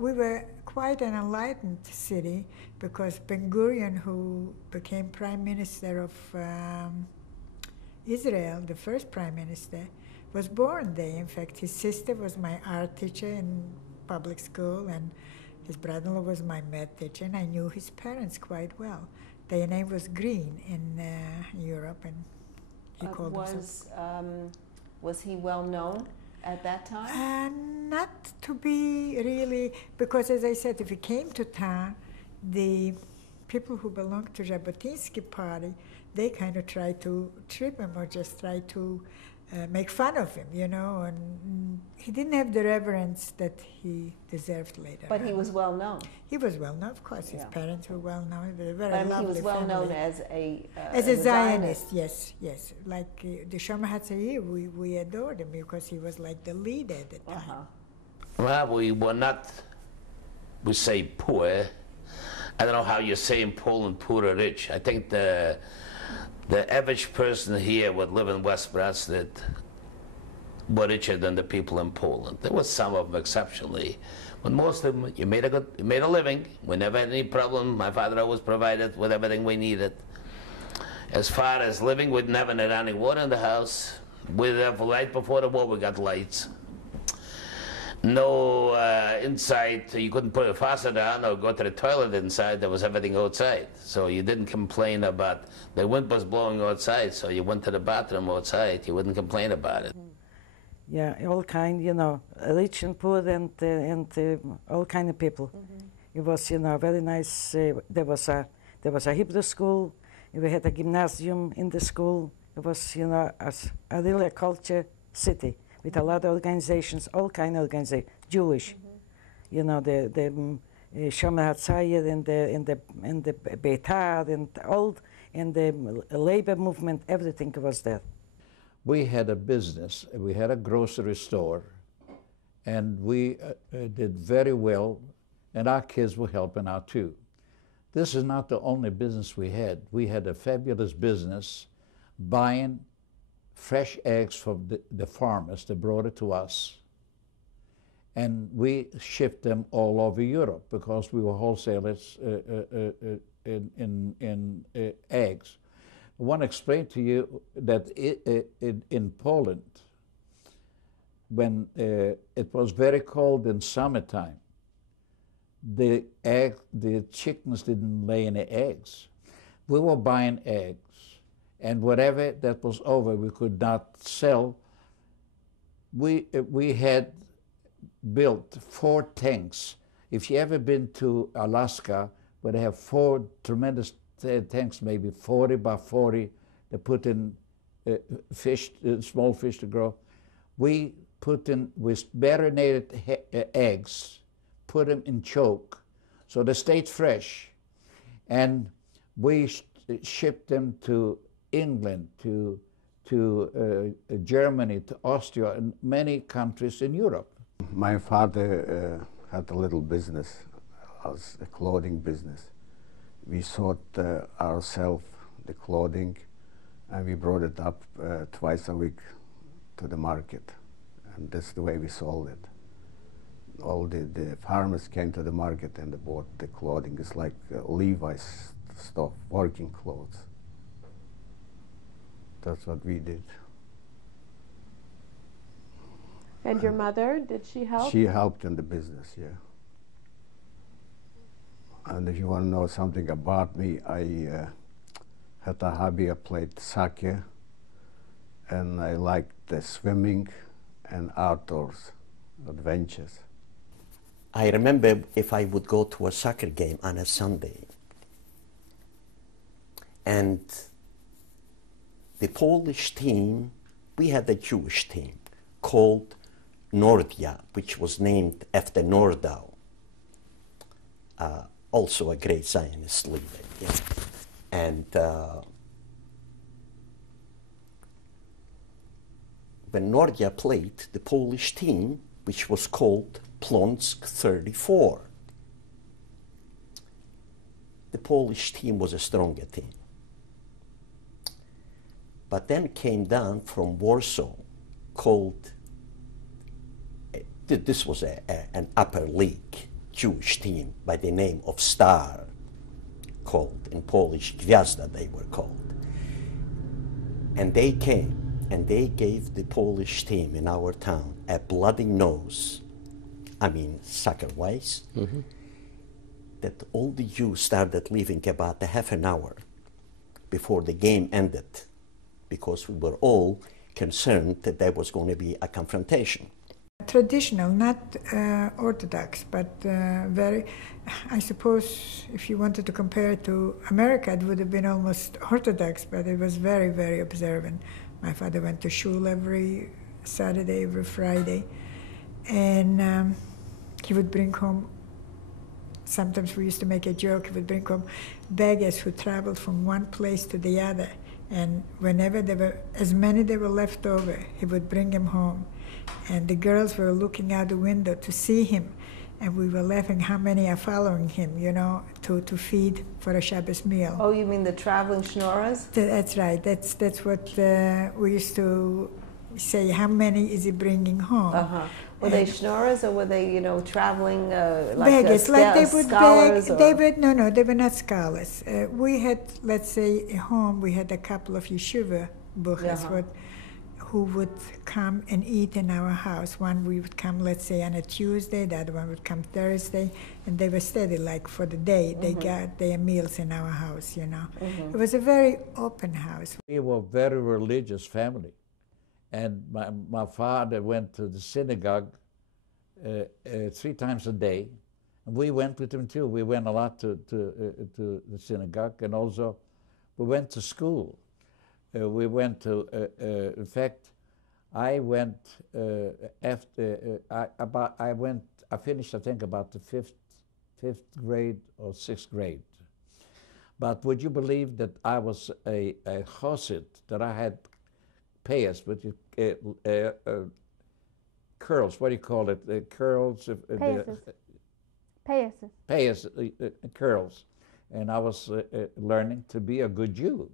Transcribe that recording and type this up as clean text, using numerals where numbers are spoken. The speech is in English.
We were quite an enlightened city because Ben-Gurion, who became Prime Minister of Israel, the first Prime Minister, was born there. In fact, his sister was my art teacher in public school, and his brother-in-law was my math teacher, and I knew his parents quite well. Their name was Green in Europe, and he called himself. Was he well known at that time? Not to be really, because as I said, if he came to town, the people who belonged to Jabotinsky party, they kind of tried to trip him or just try to make fun of him, you know, and he didn't have the reverence that he deserved later. But he was well known. He was well known, of course. His parents were well known. They were very but lovely. He was well family. known as a Zionist. Yes. Like the Shem we adored him because he was like the leader at the time. Well, we were not, we say poor. I don't know how you say in Poland, poor or rich. I think the average person here would live in West Bratslav were richer than the people in Poland. There was some of them exceptionally, but most of them, you made a living. We never had any problem. My father always provided with everything we needed. As far as living, we never had any water in the house. We'd have light before the war. We got lights. No inside, you couldn't put a faucet on or go to the toilet inside. There was everything outside. So you didn't complain about the wind was blowing outside, so you went to the bathroom outside. You wouldn't complain about it. Yeah, all kind, you know, rich and poor and all kind of people. It was, you know, very nice. There was a Hebrew school. We had a gymnasium in the school. It was, you know, a really culture city with a lot of organizations, all kind of organizations, Jewish. You know, the Shomer HaTzayir and the Beitar and all, and the labor movement, everything was there. We had a business, we had a grocery store, and we did very well, and our kids were helping out too. This is not the only business we had. We had a fabulous business buying fresh eggs from the farmers that brought it to us. And we shipped them all over Europe because we were wholesalers in eggs. I want to explain to you that in Poland, when it was very cold in summertime, the chickens didn't lay any eggs. We were buying eggs, and whatever that was over we could not sell. We had built 4 tanks. If you ever been to Alaska, where they have 4 tremendous tanks, maybe 40 by 40, they put in fish, small fish to grow. We put in with marinated eggs, put them in choke, so they stayed fresh, and we shipped them to England, to Germany, to Austria, and many countries in Europe. My father had a little business, as a clothing business. We sold ourselves the clothing, and we brought it up twice a week to the market, and that's the way we sold it. All the farmers came to the market and they bought the clothing. It's like Levi's stuff, working clothes. That's what we did. And your mother, did she help? She helped in the business, yeah. And if you want to know something about me, I had a hobby. I played soccer, and I liked the swimming and outdoors adventures. I remember if I would go to a soccer game on a Sunday, and the Polish team, we had a Jewish team called Nordia, which was named after Nordau, also a great Zionist leader. Yeah. And when Nordia played, the Polish team, which was called Plonsk 34, the Polish team was a stronger team. But then came down from Warsaw called, this was an upper league, Jewish team by the name of Star, called in Polish Gwiazda they were called. And they came and they gave the Polish team in our town a bloody nose, I mean soccer-wise, that all the Jews started leaving about a half an hour before the game ended, because we were all concerned that there was going to be a confrontation. Traditional, not Orthodox, but very, I suppose if you wanted to compare it to America, it would have been almost Orthodox, but it was very, very observant. My father went to shul every Saturday, every Friday, and he would bring home, sometimes we used to make a joke, he would bring home beggars who traveled from one place to the other, and whenever there were, as many there were left over, he would bring them home. And the girls were looking out the window to see him, and we were laughing how many are following him, you know, to feed for a Shabbos meal. Oh, you mean the traveling schnorrers? That's right. That's what we used to say. How many is he bringing home? Were they schnorrers, or were they, you know, traveling beggars? Like they would scholars? beg. They would no, they were not scholars. We had, let's say, at home we had a couple of yeshiva buchas who would come and eat in our house. One we would come, let's say, on a Tuesday, the other one would come Thursday, and they were steady, like for the day. They got their meals in our house, you know. It was a very open house. We were a very religious family, and my father went to the synagogue 3 times a day, and we went with him too. We went a lot to the synagogue, and also we went to school. We went to, in fact, I went after, I finished, I think, about the fifth grade or 6th grade. But would you believe that I was a chosid, that I had payas, which is curls, what do you call it? Curls? Payas. Payas, curls. And I was learning to be a good Jew.